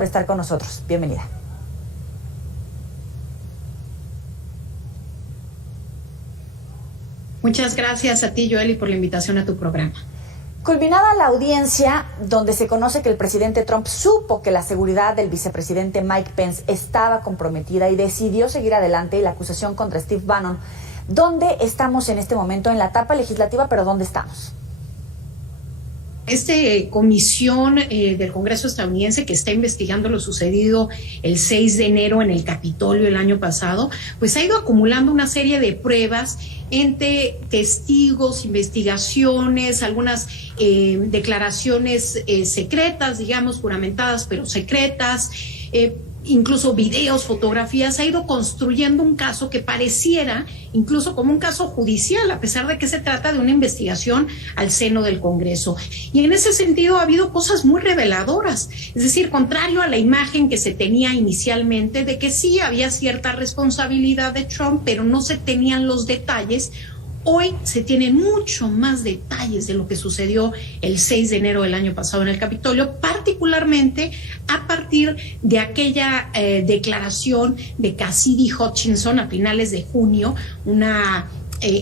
por estar con nosotros. Bienvenida. Muchas gracias a ti, Joely, por la invitación a tu programa. Culminada la audiencia, donde se conoce que el presidente Trump supo que la seguridad del vicepresidente Mike Pence estaba comprometida y decidió seguir adelante, y la acusación contra Steve Bannon, ¿dónde estamos en este momento en la etapa legislativa, pero dónde estamos? Esta comisión del Congreso estadounidense que está investigando lo sucedido el 6 de enero en el Capitolio el año pasado, pues ha ido acumulando una serie de pruebas entre testigos, investigaciones, algunas declaraciones secretas, digamos, juramentadas, pero secretas, incluso videos, fotografías. Ha ido construyendo un caso que pareciera incluso como un caso judicial, a pesar de que se trata de una investigación al seno del Congreso. Y en ese sentido ha habido cosas muy reveladoras, es decir, contrario a la imagen que se tenía inicialmente de que sí había cierta responsabilidad de Trump, pero no se tenían los detalles. Hoy se tienen mucho más detalles de lo que sucedió el 6 de enero del año pasado en el Capitolio, particularmente a partir de aquella declaración de Cassidy Hutchinson a finales de junio, una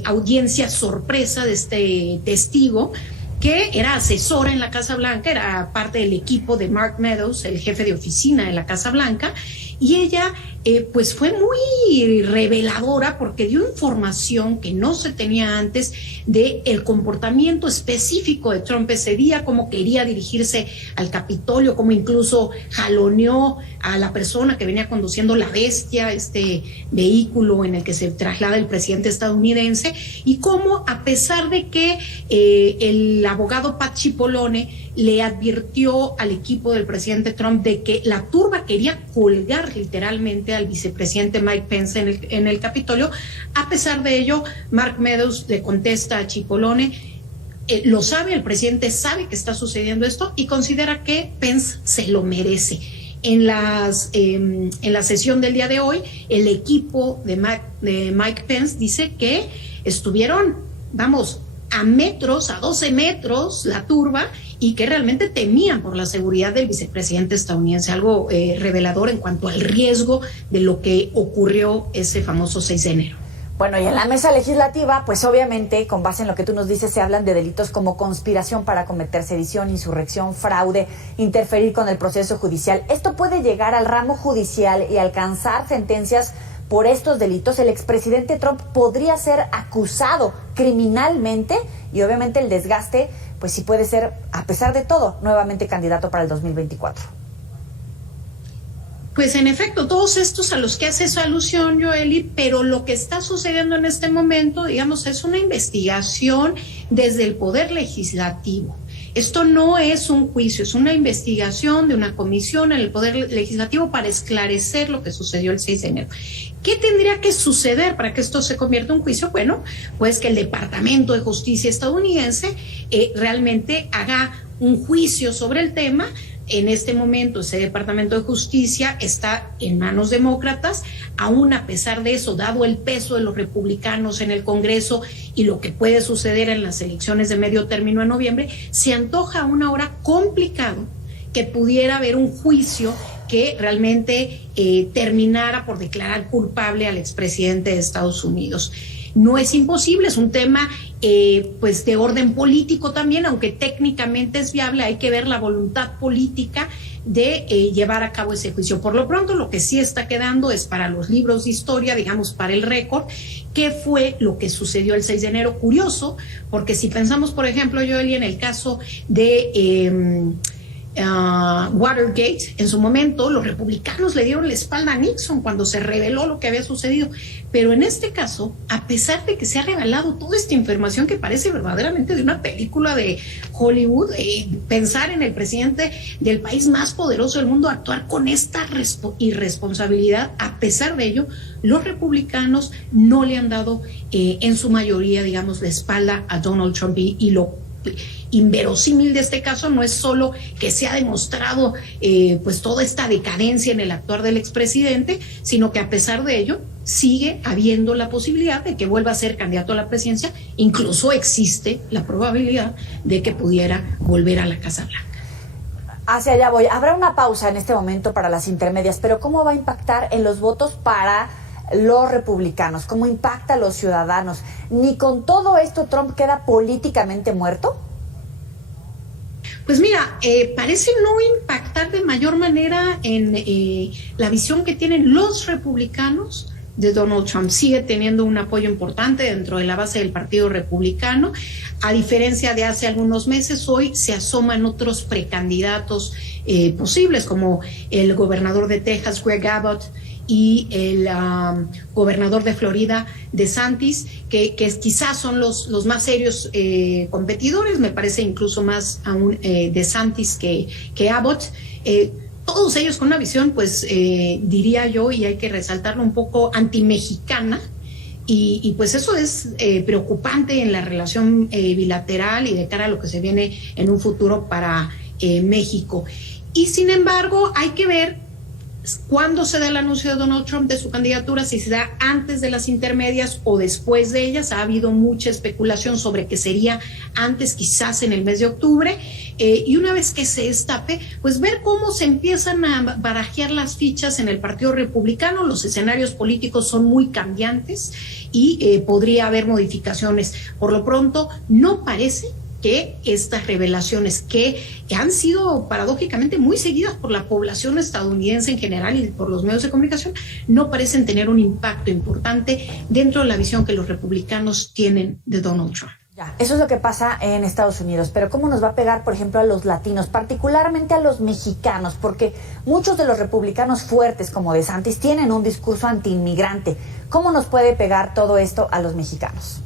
audiencia sorpresa de este testigo, que era asesora en la Casa Blanca, era parte del equipo de Mark Meadows, el jefe de oficina de la Casa Blanca, y ella pues fue muy reveladora porque dio información que no se tenía antes de el comportamiento específico de Trump ese día, cómo quería dirigirse al Capitolio, cómo incluso jaloneó a la persona que venía conduciendo la Bestia, este vehículo en el que se traslada el presidente estadounidense, y cómo, a pesar de que el abogado Pat Cipollone le advirtió al equipo del presidente Trump de que la turba quería colgar literalmente al vicepresidente Mike Pence en el Capitolio, a pesar de ello, Mark Meadows le contesta a Cipollone, lo sabe, el presidente sabe que está sucediendo esto y considera que Pence se lo merece. En la sesión del día de hoy, el equipo de Mike Pence dice que estuvieron, a metros, a 12 metros la turba, y que realmente temían por la seguridad del vicepresidente estadounidense, algo revelador en cuanto al riesgo de lo que ocurrió ese famoso 6 de enero. Bueno, y en la mesa legislativa, pues obviamente, con base en lo que tú nos dices, se hablan de delitos como conspiración para cometer sedición, insurrección, fraude, interferir con el proceso judicial. Esto puede llegar al ramo judicial y alcanzar sentencias por estos delitos. El expresidente Trump podría ser acusado criminalmente, y obviamente el desgaste, pues sí puede ser, a pesar de todo, nuevamente candidato para el 2024. Pues en efecto, todos estos a los que hace esa alusión, Joely, pero lo que está sucediendo en este momento, digamos, es una investigación desde el Poder Legislativo. Esto no es un juicio, es una investigación de una comisión en el Poder Legislativo para esclarecer lo que sucedió el 6 de enero. ¿Qué tendría que suceder para que esto se convierta en un juicio? Bueno, pues que el Departamento de Justicia estadounidense realmente haga un juicio sobre el tema. En este momento ese Departamento de Justicia está en manos demócratas, aún a pesar de eso, dado el peso de los republicanos en el Congreso y lo que puede suceder en las elecciones de medio término en noviembre, se antoja una hora complicado que pudiera haber un juicio que realmente terminara por declarar culpable al expresidente de Estados Unidos. No es imposible, es un tema pues de orden político también, aunque técnicamente es viable, hay que ver la voluntad política de llevar a cabo ese juicio. Por lo pronto, lo que sí está quedando es para los libros de historia, digamos, para el récord, qué fue lo que sucedió el 6 de enero. Curioso, porque si pensamos, por ejemplo, Joely, en el caso de Watergate, en su momento los republicanos le dieron la espalda a Nixon cuando se reveló lo que había sucedido, pero en este caso, a pesar de que se ha revelado toda esta información que parece verdaderamente de una película de Hollywood, pensar en el presidente del país más poderoso del mundo actuar con esta irresponsabilidad, a pesar de ello, los republicanos no le han dado en su mayoría, digamos, la espalda a Donald Trump, y lo inverosímil de este caso no es solo que se ha demostrado pues toda esta decadencia en el actuar del expresidente, sino que a pesar de ello sigue habiendo la posibilidad de que vuelva a ser candidato a la presidencia, incluso existe la probabilidad de que pudiera volver a la Casa Blanca. Hacia allá voy. Habrá una pausa en este momento para las intermedias, pero ¿cómo va a impactar en los votos para los republicanos? ¿Cómo impacta a los ciudadanos? ¿Ni con todo esto Trump queda políticamente muerto? Pues mira, parece no impactar de mayor manera en la visión que tienen los republicanos de Donald Trump. Sigue teniendo un apoyo importante dentro de la base del Partido Republicano. A diferencia de hace algunos meses, hoy se asoman otros precandidatos posibles, como el gobernador de Texas, Greg Abbott, y el gobernador de Florida, DeSantis, que quizás son los más serios competidores. Me parece incluso más aún DeSantis que Abbott. Todos ellos con una visión, pues diría yo, y hay que resaltarlo, un poco antimexicana, y pues eso es preocupante en la relación bilateral y de cara a lo que se viene en un futuro para México. Y sin embargo, hay que ver cuándo se da el anuncio de Donald Trump de su candidatura, si se da antes de las intermedias o después de ellas. Ha habido mucha especulación sobre que sería antes, quizás en el mes de octubre, y una vez que se destape, pues ver cómo se empiezan a barajear las fichas en el Partido Republicano. Los escenarios políticos son muy cambiantes y podría haber modificaciones. Por lo pronto, no parece que estas revelaciones que han sido paradójicamente muy seguidas por la población estadounidense en general y por los medios de comunicación, no parecen tener un impacto importante dentro de la visión que los republicanos tienen de Donald Trump. Ya, eso es lo que pasa en Estados Unidos, pero ¿cómo nos va a pegar, por ejemplo, a los latinos, particularmente a los mexicanos? Porque muchos de los republicanos fuertes, como DeSantis, tienen un discurso antiinmigrante. ¿Cómo nos puede pegar todo esto a los mexicanos?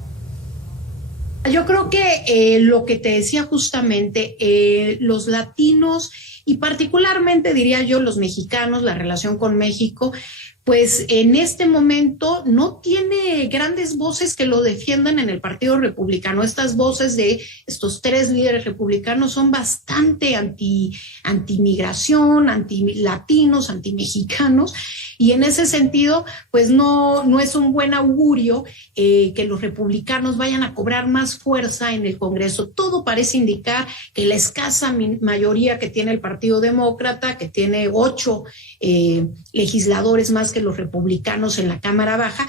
Yo creo que lo que te decía justamente, los latinos y particularmente diría yo los mexicanos, la relación con México, pues en este momento no tiene grandes voces que lo defiendan en el Partido Republicano. Estas voces de estos tres líderes republicanos son bastante anti-migración, anti-latinos, anti-mexicanos, y en ese sentido, pues no es un buen augurio que los republicanos vayan a cobrar más fuerza en el Congreso. Todo parece indicar que la escasa mayoría que tiene el Partido Demócrata, que tiene 8 legisladores más que los republicanos en la Cámara Baja,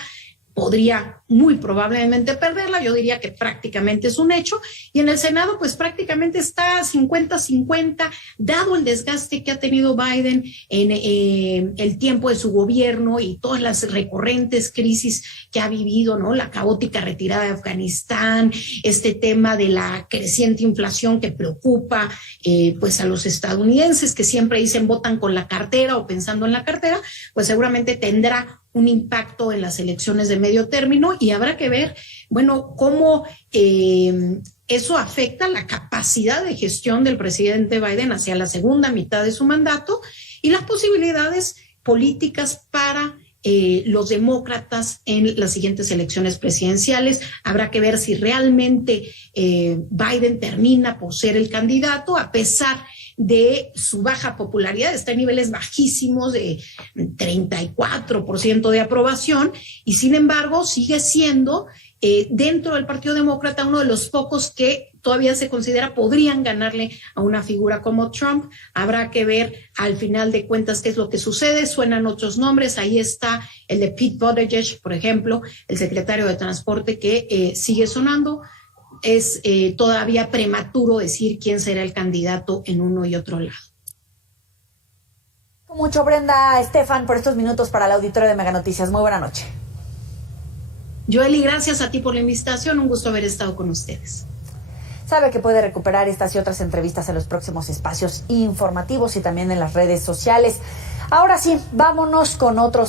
podría muy probablemente perderla. Yo diría que prácticamente es un hecho, y en el Senado pues prácticamente está 50-50, dado el desgaste que ha tenido Biden en el tiempo de su gobierno y todas las recurrentes crisis que ha vivido, ¿no? La caótica retirada de Afganistán, este tema de la creciente inflación que preocupa pues a los estadounidenses, que siempre dicen votan con la cartera o pensando en la cartera, pues seguramente tendrá un impacto en las elecciones de medio término, y habrá que ver, bueno, cómo eso afecta la capacidad de gestión del presidente Biden hacia la segunda mitad de su mandato y las posibilidades políticas para los demócratas en las siguientes elecciones presidenciales. Habrá que ver si realmente Biden termina por ser el candidato, a pesar de su baja popularidad. Está en niveles bajísimos de 34% de aprobación, y sin embargo sigue siendo dentro del Partido Demócrata uno de los pocos que todavía se considera podrían ganarle a una figura como Trump. Habrá que ver al final de cuentas qué es lo que sucede. Suenan otros nombres, ahí está el de Pete Buttigieg, por ejemplo, el secretario de Transporte, que sigue sonando. Es todavía prematuro decir quién será el candidato en uno y otro lado. Mucho, Brenda Estefan, por estos minutos para el auditorio de Mega Noticias. Muy buena noche. Joely, gracias a ti por la invitación. Un gusto haber estado con ustedes. Sabe que puede recuperar estas y otras entrevistas en los próximos espacios informativos y también en las redes sociales. Ahora sí, vámonos con otros